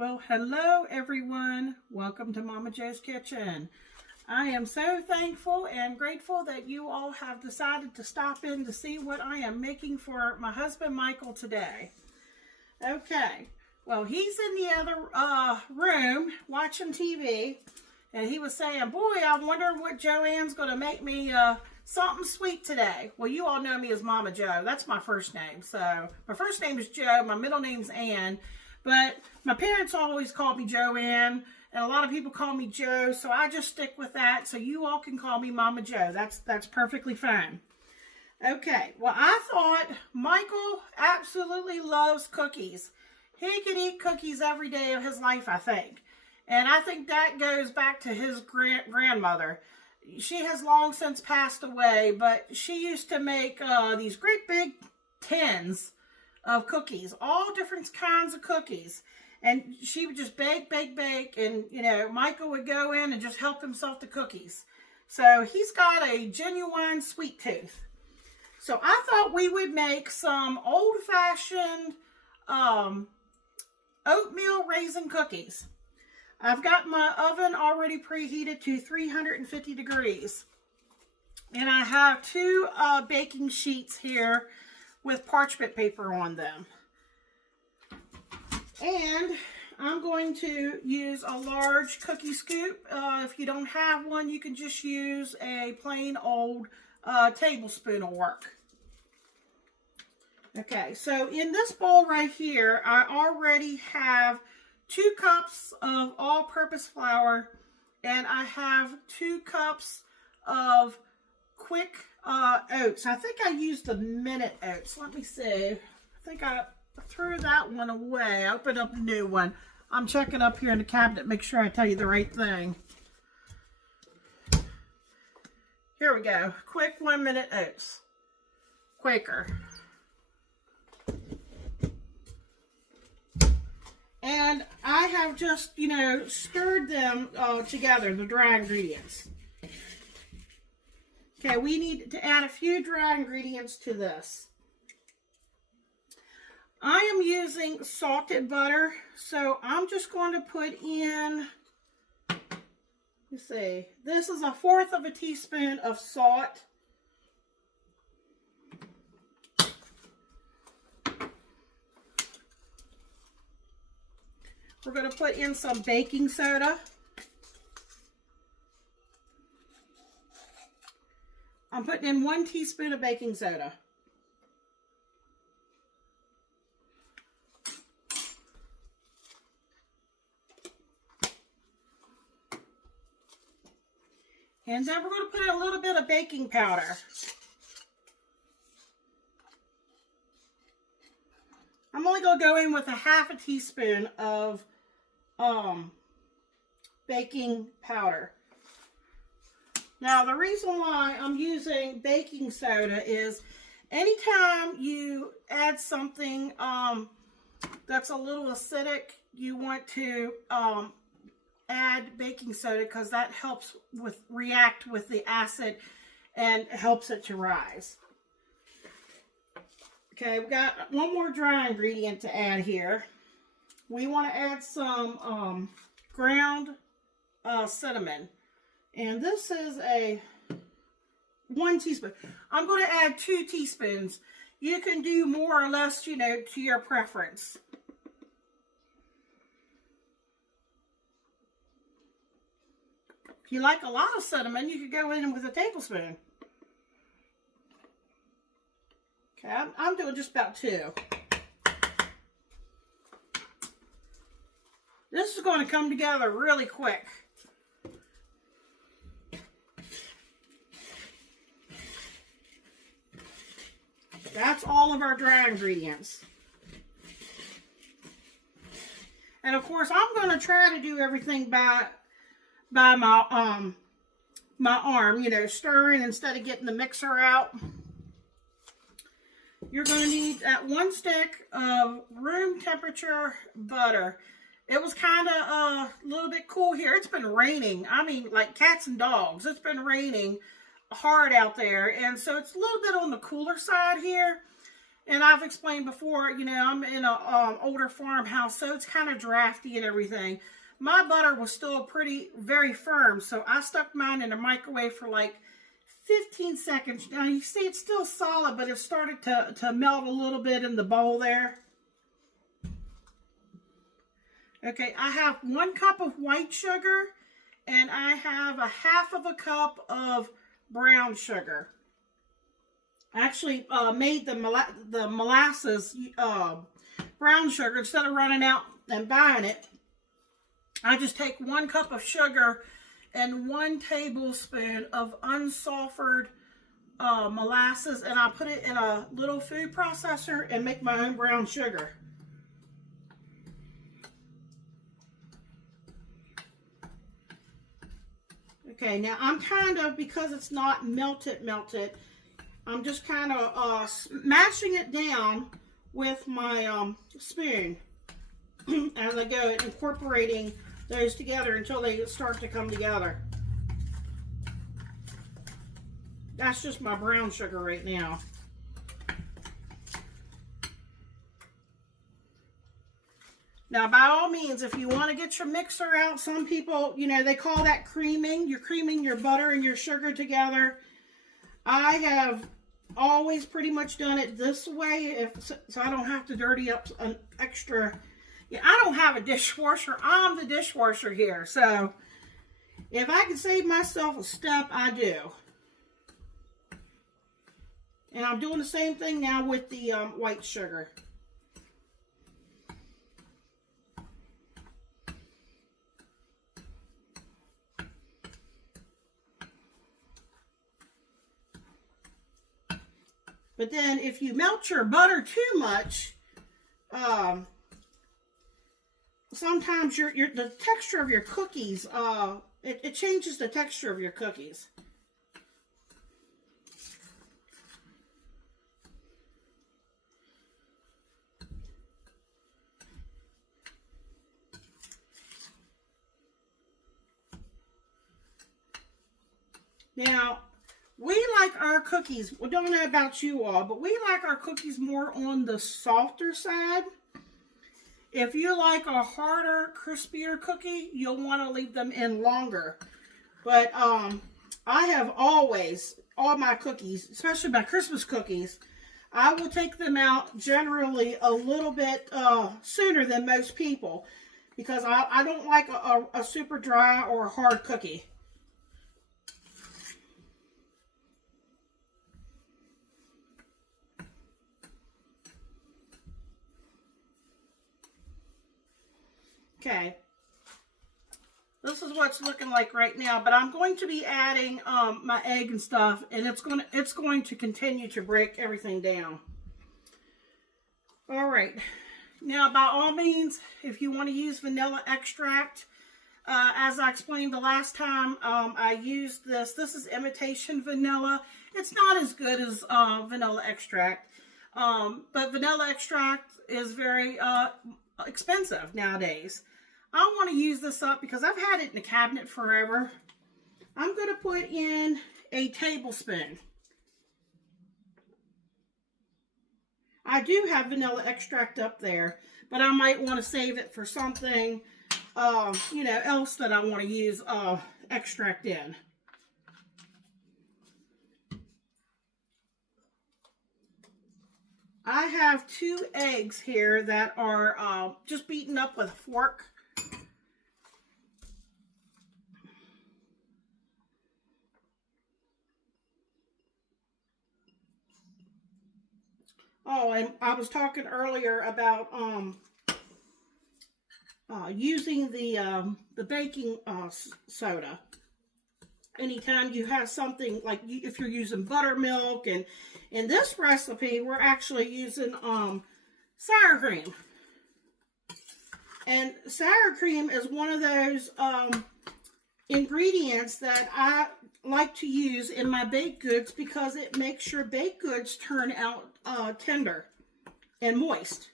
Well, hello everyone. Welcome to Momma Jo's Kitchen. I am so thankful and grateful that you all have decided to stop in to see what I am making for my husband Michael today. Okay, well, he's in the other room watching TV, and he was saying, boy, I wonder what Joanne's going to make me something sweet today. Well, you all know me as Momma Jo. That's my first name. So my first name is Jo, my middle name's Ann. But my parents always called me Joanne, and a lot of people call me Jo, so I just stick with that. So you all can call me Momma Jo. That's perfectly fine. Okay, well, I thought Michael absolutely loves cookies. He could eat cookies every day of his life, I think. And I think that goes back to his grandmother. She has long since passed away, but she used to make these great big tins of cookies, all different kinds of cookies, and she would just bake, and Michael would go in and just help himself to cookies. So he's got a genuine sweet tooth. So I thought we would make some old-fashioned oatmeal raisin cookies. I've got my oven already preheated to 350 degrees, and I have two baking sheets here with parchment paper on them. And I'm going to use a large cookie scoop. If you don't have one, you can just use a plain old tablespoon will work. Okay, so in this bowl right here, I already have 2 cups of all-purpose flour, and I have 2 cups of quick oats. I think I used the minute oats. Let me see. I think I threw that one away. I opened up a new one. I'm checking up here in the cabinet, make sure I tell you the right thing. Here we go. Quick 1 minute oats. Quaker. And I have just, stirred them together, the dry ingredients. Okay, we need to add a few dry ingredients to this. I am using salted butter, so I'm just going to put in, let's see, this is 1/4 of a teaspoon of salt. We're going to put in some baking soda. I'm putting in 1 teaspoon of baking soda. And then we're going to put in a little bit of baking powder. I'm only going to go in with 1/2 teaspoon of baking powder. Now, the reason why I'm using baking soda is anytime you add something that's a little acidic, you want to add baking soda because that helps react with the acid and helps it to rise. Okay, we've got one more dry ingredient to add here. We want to add some ground cinnamon. And this is 1 teaspoon. I'm going to add 2 teaspoons. You can do more or less, to your preference. If you like a lot of cinnamon, you could go in with a tablespoon. Okay, I'm doing just about 2. This is going to come together really quick. That's all of our dry ingredients. And of course, I'm going to try to do everything by my my arm, stirring instead of getting the mixer out. You're going to need that 1 stick of room temperature butter. It was kind of a little bit cool here. It's been raining. I mean, like cats and dogs. It's been raining hard out there, and so it's a little bit on the cooler side here. And I've explained before, you know, I'm in a older farmhouse, so it's kind of drafty and everything. My butter was still very firm, so I stuck mine in the microwave for like 15 seconds. Now you see it's still solid, but it started to melt a little bit in the bowl there. Okay, I have 1 cup of white sugar, and I have a half of a cup of brown sugar. I actually made the molasses brown sugar. Instead of running out and buying it, I just take 1 cup of sugar and 1 tablespoon of unsulfured molasses, and I put it in a little food processor and make my own brown sugar. Okay, now I'm kind of, because it's not melted, I'm just kind of mashing it down with my spoon as I go, incorporating those together until they start to come together. That's just my brown sugar right now. Now, by all means, if you want to get your mixer out, some people, you know, they call that creaming. You're creaming your butter and your sugar together. I have always pretty much done it this way, so I don't have to dirty up an extra. Yeah, I don't have a dishwasher. I'm the dishwasher here. So if I can save myself a step, I do. And I'm doing the same thing now with the white sugar. But then if you melt your butter too much, sometimes the texture of your cookies, it changes the texture of your cookies. Now, we like our cookies, we don't know about you all, but we like our cookies more on the softer side. If you like a harder, crispier cookie, you'll want to leave them in longer. But I have always, all my cookies, especially my Christmas cookies, I will take them out generally a little bit sooner than most people, because I don't like a super dry or a hard cookie. Okay, this is what it's looking like right now, but I'm going to be adding my egg and stuff, and it's going to continue to break everything down. All right, now by all means, if you want to use vanilla extract, as I explained the last time, I used this. This is imitation vanilla. It's not as good as vanilla extract, but vanilla extract is very expensive nowadays. I want to use this up because I've had it in the cabinet forever. I'm going to put in a tablespoon. I do have vanilla extract up there, but I might want to save it for something, you know, else that I want to use extract in. I have 2 eggs here that are just beaten up with a fork. Oh, and I was talking earlier about using the baking soda. Anytime you have something like if you're using buttermilk, and in this recipe we're actually using sour cream. And sour cream is one of those ingredients that I like to use in my baked goods because it makes your baked goods turn out tender and moist.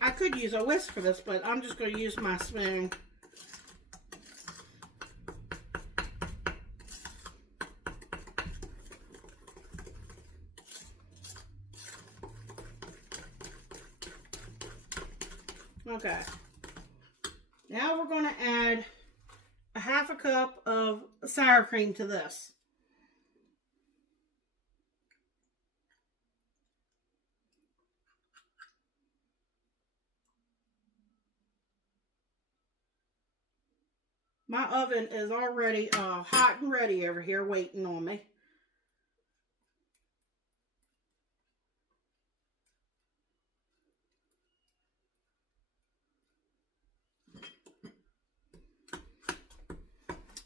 I could use a whisk for this, but I'm just going to use my spoon. Okay. Now we're going to add a half a cup of sour cream to this. My oven is already hot and ready over here waiting on me.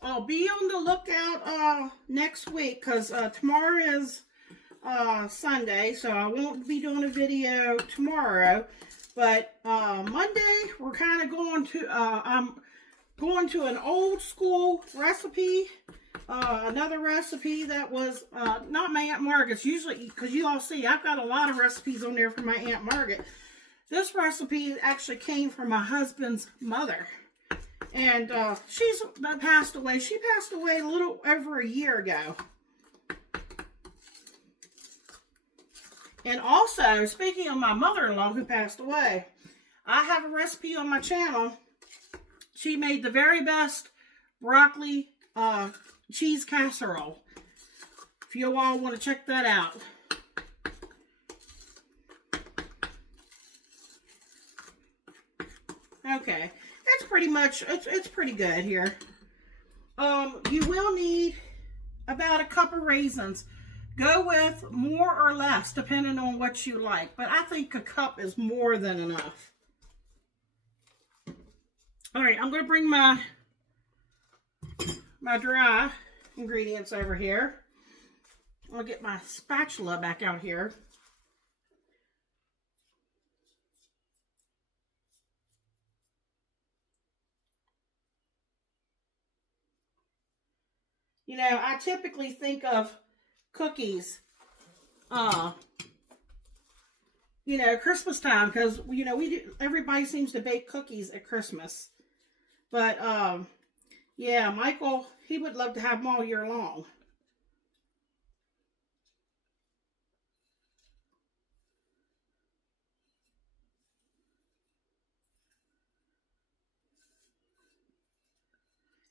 I'll be on the lookout next week because tomorrow is Sunday, so I won't be doing a video tomorrow. But Monday, we're kind of going to, I'm going to an old school recipe, another recipe that was not my Aunt Margaret's. Usually, because you all see, I've got a lot of recipes on there from my Aunt Margaret. This recipe actually came from my husband's mother. And she's passed away. She passed away a little over a year ago. And also, speaking of my mother-in-law who passed away, I have a recipe on my channel. She made the very best broccoli cheese casserole. If you all want to check that out. Okay. That's pretty much, it's pretty good here. You will need about a cup of raisins. Go with more or less, depending on what you like. But I think a cup is more than enough. All right, I'm going to bring my dry ingredients over here. I'll get my spatula back out here. You know, I typically think of cookies, you know, Christmas time, because, you know, everybody seems to bake cookies at Christmas. But, yeah, Michael, he would love to have them all year long.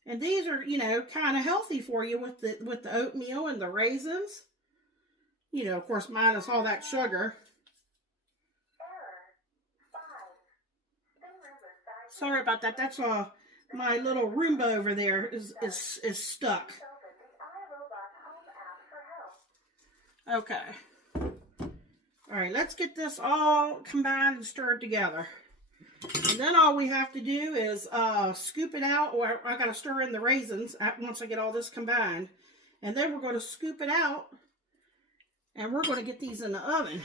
And these are, you know, kind of healthy for you with the oatmeal and the raisins. You know, of course, minus all that sugar. Sorry about that. That's my little Roomba over there is stuck. Okay. All right, let's get this all combined and stirred together. And then all we have to do is scoop it out, or I got to stir in the raisins once I get all this combined. And then we're going to scoop it out, and we're going to get these in the oven.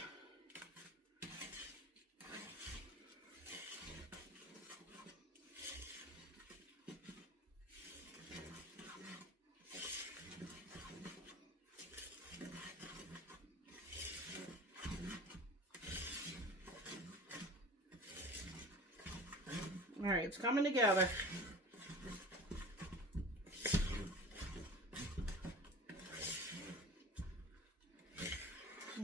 All right, it's coming together.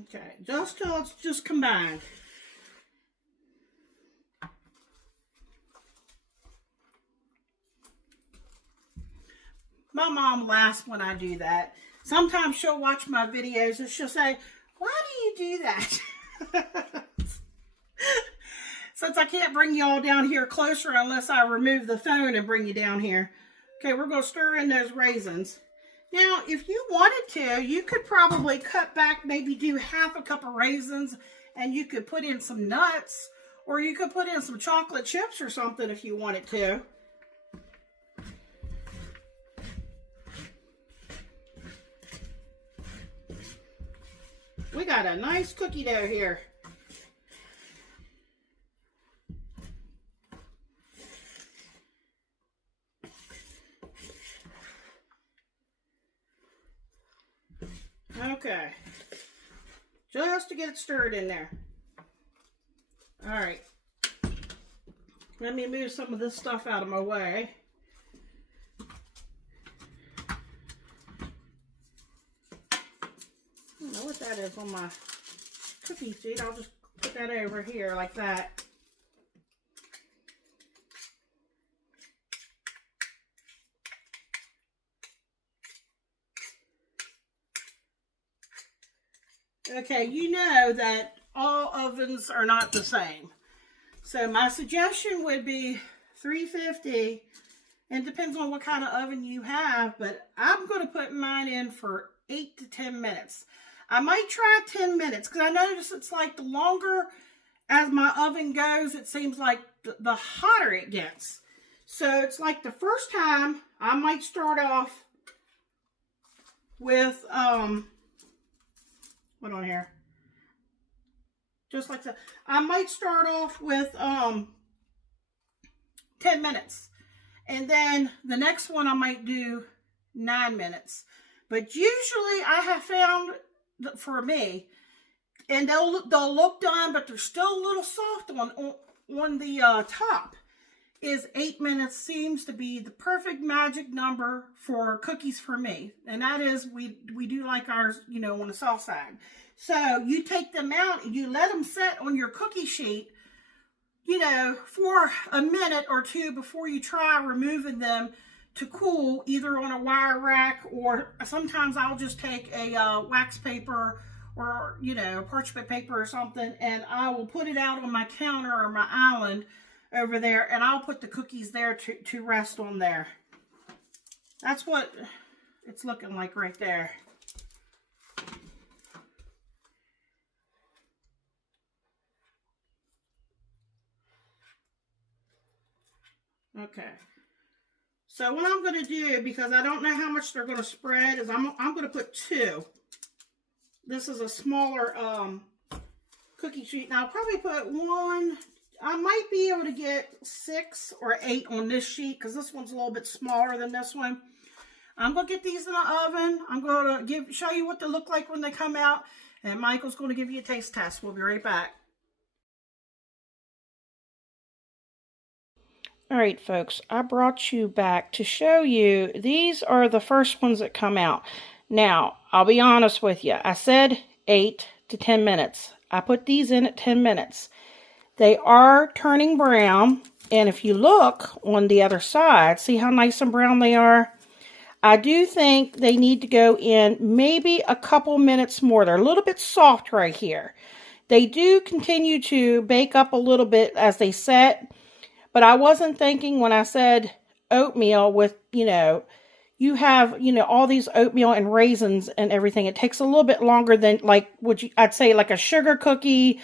Okay, just till it's just combined. My mom laughs when I do that. Sometimes she'll watch my videos and she'll say, "Why do you do that?" Since I can't bring you all down here closer unless I remove the phone and bring you down here. Okay, we're going to stir in those raisins. Now, if you wanted to, you could probably cut back, maybe do half a cup of raisins, and you could put in some nuts, or you could put in some chocolate chips or something if you wanted to. We got a nice cookie dough here. Okay, just to get it stirred in there. All right, Let me move some of this stuff out of my way. I don't know what that is on my cookie sheet. I'll just put that over here like that. Okay, you know that all ovens are not the same. So my suggestion would be 350, and it depends on what kind of oven you have, but I'm going to put mine in for 8 to 10 minutes. I might try 10 minutes because I notice it's like the longer as my oven goes, it seems like the hotter it gets. So it's like the first time I might start off with, what on here? Just like that. I might start off with 10 minutes. And then the next one I might do 9 minutes. But usually I have found that for me, and they'll look done, but they're still a little soft on the top, is 8 minutes seems to be the perfect magic number for cookies for me. And that is, we do like ours, you know, on the soft side. So you take them out and you let them set on your cookie sheet, you know, for a minute or two before you try removing them to cool, either on a wire rack, or sometimes I'll just take a wax paper or, you know, parchment paper or something, and I will put it out on my counter or my island over there, and I'll put the cookies there to rest on there. That's what it's looking like right there. Okay. So what I'm going to do, because I don't know how much they're going to spread, is I'm going to put 2. This is a smaller cookie sheet. Now I'll probably put 1. I might be able to get 6 or 8 on this sheet because this one's a little bit smaller than this one. I'm going to get these in the oven. I'm going to show you what they look like when they come out. And Michael's going to give you a taste test. We'll be right back. All right, folks, I brought you back to show you. These are the first ones that come out. Now, I'll be honest with you. I said 8 to 10 minutes. I put these in at 10 minutes. They are turning brown, and if you look on the other side, see how nice and brown they are? I do think they need to go in maybe a couple minutes more. They're a little bit soft right here. They do continue to bake up a little bit as they set, but I wasn't thinking when I said oatmeal with, you know, you have, you know, all these oatmeal and raisins and everything. It takes a little bit longer than, like, I'd say like a sugar cookie.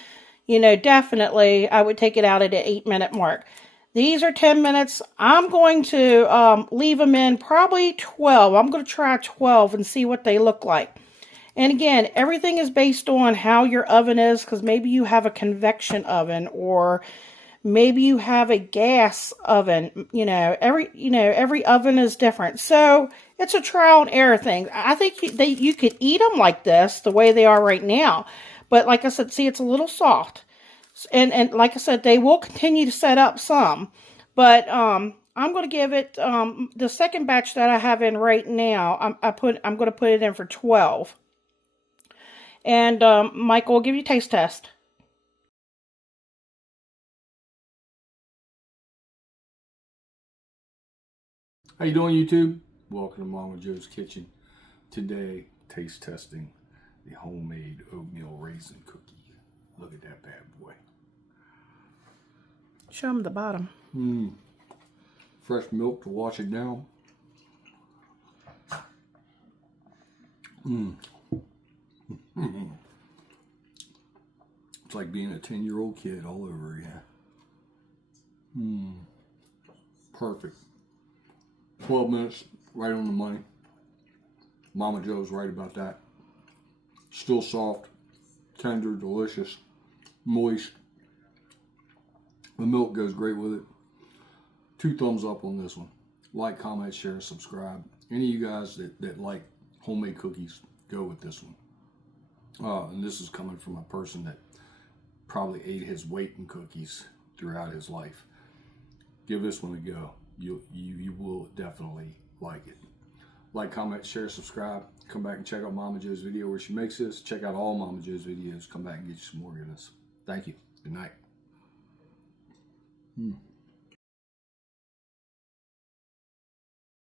You know, definitely I would take it out at an 8-minute mark. These are 10 minutes. I'm going to leave them in probably 12. I'm going to try 12 and see what they look like. And again, everything is based on how your oven is, because maybe you have a convection oven, or maybe you have a gas oven. You know, every oven is different. So it's a trial and error thing. I think you could eat them like this, the way they are right now. But like I said, see, it's a little soft. And like I said, they will continue to set up some. But I'm going to give it, the second batch that I have in right now, I'm going to put it in for 12. And Michael will give you a taste test. How you doing, YouTube? Welcome to Momma Jo's Kitchen. Today, taste testing the homemade oatmeal raisin cookie. Look at that bad boy. Show them the bottom. Fresh milk to wash it down. It's like being a 10-year-old kid all over again. Perfect. 12 minutes, right on the money. Momma Jo's right about that. Still soft, tender, delicious, moist. The milk goes great with it. 2 thumbs up on this one. Like, comment, share, subscribe. Any of you guys that like homemade cookies, go with this one. And this is coming from a person that probably ate his weight in cookies throughout his life. give this one a go. You will definitely like it. Like, comment, share, subscribe. Come back and check out Momma Jo's video where she makes this. Check out all Momma Jo's videos. Come back and get you some more goodness. Thank you. Good night.